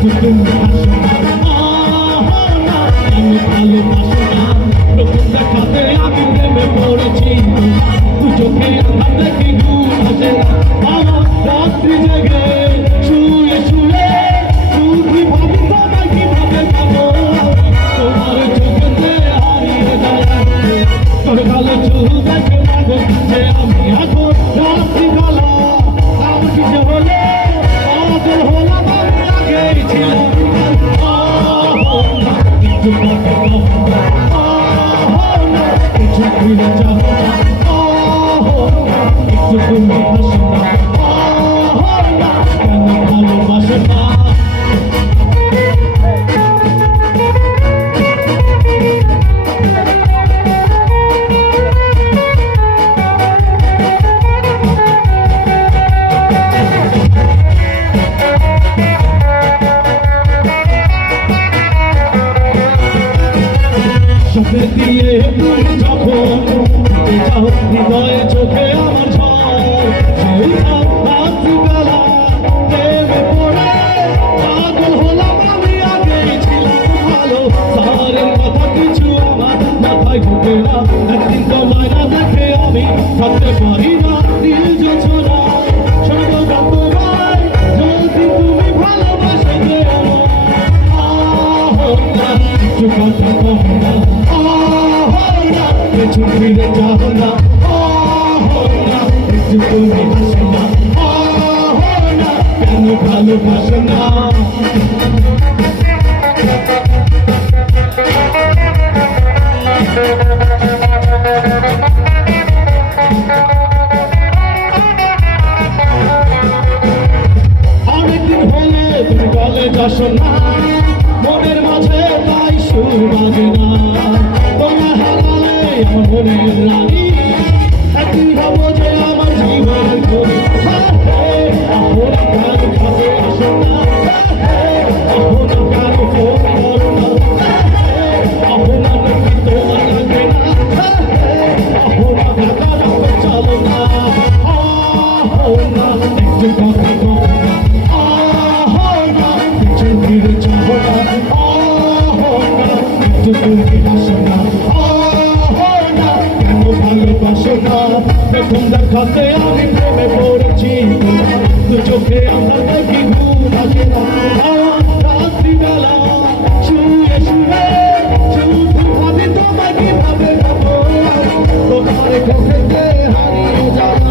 তুমি হাসো না, না কেন ভালোবাসো না। প্রথম দেখাতে আমি প্রেমে পড়েছি, দু চোখে আঘাত দেখি ঘুম আসে না। আমার রাত্রি জেগে শুয়ে শুয়ে শুধু ভাবি তোমায় কিভাবে পাবো। তোমার চোখেতে হারিয়ে যায় তোর কালো চুল দেখে পাগল যে আমি এখন রাত্রিবেলা। নাম কিছু হলে পাগল হলাম আমি আগেই ছিলাম। কিছু কথা কখো না, কিছু ফিরে যাবো না, একটু তুমি হাসো না, কেন ভালোবাসো না। চোখে দিয়ে তুমি যখন যাও হৃদয়ে চোখে আমার ঝড়, সেই রাত্রিবেলা প্রেমে পড়ে পাগল হলাম আমি আগেই ছিলাম ভালো। সারের কথা কিছু আমার মাথায় ঢোকে না, একদিন তোমায় না দেখে আমি থাকতে পারি না। নীল জোছনা সর্বদা তোমায়, যদি তুমি ভালোবাসো যে আমার কিছু কথা কখো না, কিছু ফিরে যাবো না, একটু তুমি হাসো না, কেন ভালোবাসো না। অনেকদিন হলে তুমি কলেজ আসো না, মনের মাঝে তাই সুর বাজে না। তোমার হারালে আমার মনের রানী, একদিন ভাবো যে আমার জীবন ঘুরে। আপনা কেন কাছে আসো না, আপনা কেন ফোন করো না, আপনা নাকি তোমার লাগে না, আপনা ঢাকা ঢাকা চলো না। একটু কথা কখো না, কিছু ফিরে যাবো না, একটু তুমি হাসো না, কেন ভালোবাসো না। প্রথম দেখাতে আমি প্রেমে পড়েছি, দু চোখে আমার দেখি ঘুম আসে না। আমার রাত্রিবেলা শুয়ে শুয়ে শুধু ভাবি তোমায় কিভাবে পাবো। তোমার চোখেতে হারিয়ে যাওয়া